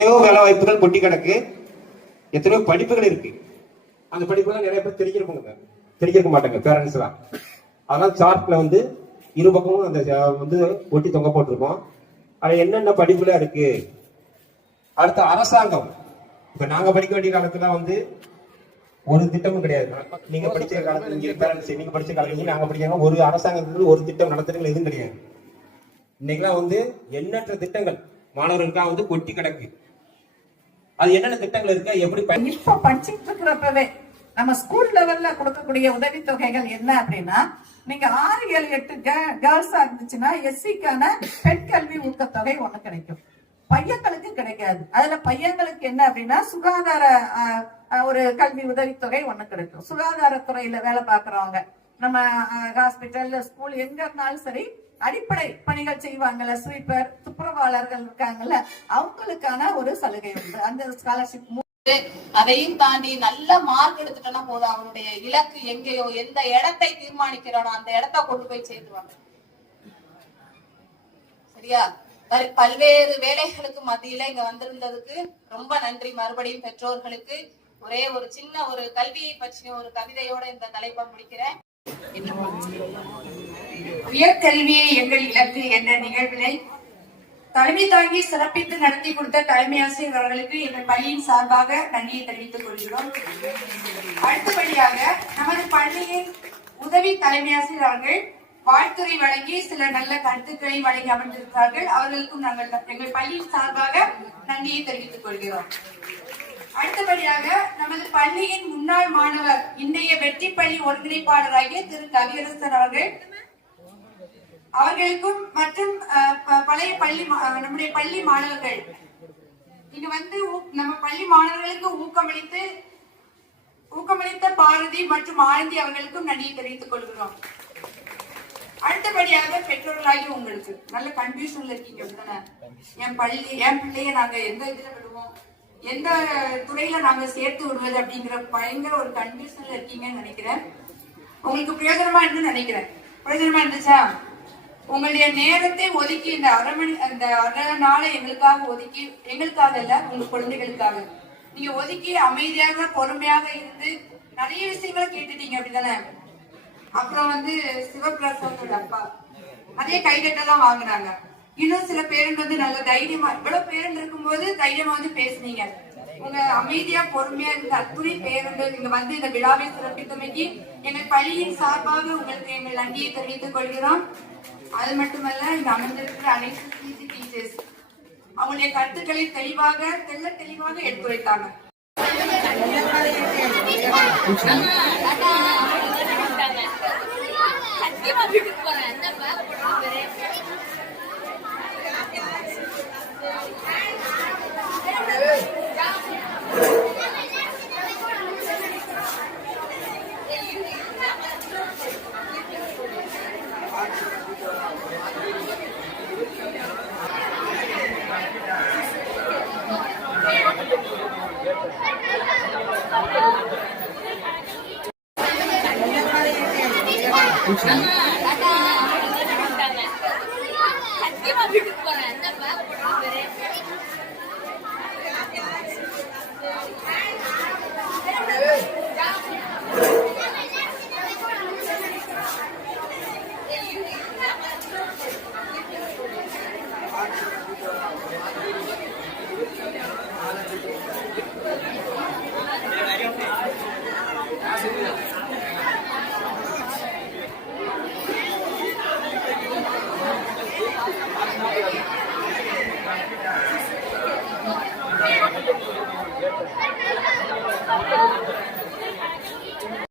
எத்தனையோ வேலை வாய்ப்புகள் கொட்டி கிடக்கு, எத்தனையோ படிப்புகள் இருக்கு. அந்த படிப்புலாம் நிறைய பேர் தெரிஞ்சிருக்க மாட்டாங்க பேரண்ட்ஸ் எல்லாம். அதெல்லாம் சார்ட்ல வந்து இரு பக்கமும் அந்த வந்து ஒட்டி தொங்க போட்டிருக்கோம். அது என்னென்ன படிப்புல இருக்கு. அடுத்த அரசாங்கம், இப்ப நாங்க படிக்க வேண்டிய காலத்துல வந்து ஒரு திட்டமும் கிடையாது. நீங்க படிச்ச காலத்துல பேரண்ட்ஸ், நீங்க படிச்ச காலத்துல நாங்க படிச்சாங்க, ஒரு அரசாங்கத்துக்கு ஒரு திட்டம் நடத்துறதுல எதுவும் கிடையாது. இன்னைக்கெல்லாம் வந்து எண்ணற்ற திட்டங்கள் மாணவர்களுக்காக வந்து கொட்டி கிடக்கு. அது என்னென்ன திட்டங்கள் இருக்கா, எப்படி இப்ப படிச்சுட்டு இருக்கிறப்பவே நம்ம ஸ்கூல் லெவல்ல கொடுக்கக்கூடிய உதவித்தொகைகள் என்ன அப்படின்னா, நீங்க 6, 7, 8 கேர்ள்ஸா இருந்துச்சுன்னா எஸ்சிக்கான பெண் கல்வி ஊக்கத்தொகை ஒண்ணு கிடைக்கும். பையன்களுக்கு கிடைக்காது. அதுல பையன்களுக்கு என்ன அப்படின்னா சுகாதார ஒரு கல்வி உதவித்தொகை ஒண்ணு கிடைக்கும். சுகாதாரத்துறையில வேலை பார்க்கறவங்க, நம்ம ஹாஸ்பிட்டல், ஸ்கூல் எங்க இருந்தாலும் சரி, அடிப்படை பணிகள் செய்வாங்கல்ல, ஸ்வீப்பர், துப்புரவாளர்கள் இருக்காங்கல்ல, அவங்களுக்கான ஒரு சலுகை உண்டு. அந்த ஸ்காலர்ஷிப் அதையும் தாண்டி நல்ல மார்க் எடுத்துட்டோம்னா போதும், அவனுடைய இலக்கு எங்கேயோ எந்த இடத்தை தீர்மானிக்கிறானோ அந்த இடத்த கொண்டு போய் சேர்த்துவாங்க. சரியா? பல்வேறு வேலைகளுக்கு மத்தியில இங்க வந்திருந்ததுக்கு ரொம்ப நன்றி. மறுபடியும் பெற்றோர்களுக்கு ஒரே ஒரு சின்ன ஒரு கல்வியை பற்றிய ஒரு கவிதையோட இந்த தலைப்பை முடிக்கிறேன். உயர்கல்வியை எங்கள் இலக்கு என்ற நிகழ்வினை தலைமை தாங்கி சிறப்பித்து நடத்தி கொடுத்த தலைமை ஆசிரியர் அவர்களுக்கு எங்கள் பள்ளியின் சார்பாக நன்றியை தெரிவித்துக் கொள்கிறோம். அடுத்தபடியாக நமது பள்ளியின் உதவி தலைமை ஆசிரியர் அவர்கள் வாழ்த்துறை வழங்கி சில நல்ல கருத்துக்களை வழங்கி அமர்ந்திருக்கிறார்கள். அவர்களுக்கும் நாங்கள் எங்கள் பள்ளியின் சார்பாக நன்றியை தெரிவித்துக் கொள்கிறோம். அடுத்தபடியாக நமது பள்ளியின் முன்னாள் மாணவர், இன்றைய வெற்றி பள்ளி ஒருங்கிணைப்பாளராகிய திரு கவியரசர் அவர்களுக்கும் மற்றும் பழைய பள்ளி நம்முடைய பள்ளி மாணவர்கள் இங்க வந்து நம்ம பள்ளி மாணவர்களுக்கு ஊக்கமளித்த பாரதி மற்றும் ஆனந்தி அவர்களுக்கும் நன்றியை தெரிவித்துக் கொள்கிறோம். அடுத்தபடியாக பெற்றோர்களாகி உங்களுக்கு நல்ல கன்ஃபியூஷன்ல இருக்கீங்க. என் பிள்ளைய நாங்க எந்த இதுல விடுவோம், எந்த துறையில நாங்க சேர்த்து விடுவது அப்படிங்கிற பயங்கர ஒரு கன்ஃபியூஷன்ல இருக்கீங்கன்னு நினைக்கிறேன். உங்களுக்கு பிரயோஜனமா இருந்து நினைக்கிறேன். பிரயோஜனமா இருந்துச்சா? உங்களுடைய நேரத்தை ஒதுக்கி இந்த அரை நாளை எங்களுக்காக ஒதுக்கி, எங்களுக்காக இல்ல உங்க குழந்தைகளுக்காக நீங்க ஒதுக்கி அமைதியாக பொறுமையாக இருந்து நிறைய விஷயங்களை கேட்டுட்டீங்க, அப்படிதானே? அப்புறம் வந்து சிவபிரசாதோட அப்பா அதே கைதட்டெல்லாம் வாங்கினாங்க. இன்னும் சில பேருந்து வந்து நல்ல தைரியமா, இவ்வளவு பேருந்து இருக்கும்போது தைரியமா வந்து பேசுனீங்க. உங்க அமைதியா பொறுமையா இருந்த அத்துணை பேருண்டு இங்க வந்து இந்த விழாவை சிறப்பித்தமைக்கு எங்கள் பள்ளியின் சார்பாக உங்களுக்கு எங்கள் நன்றியை தெரிவித்துக் கொள்கிறோம். அது மட்டுமல்ல, இங்க அமர்ந்திருக்கிற அனைத்து டீச்சர்ஸ் அவங்களுடைய கருத்துக்களை தெளிவாக எடுத்துரைத்தாங்க.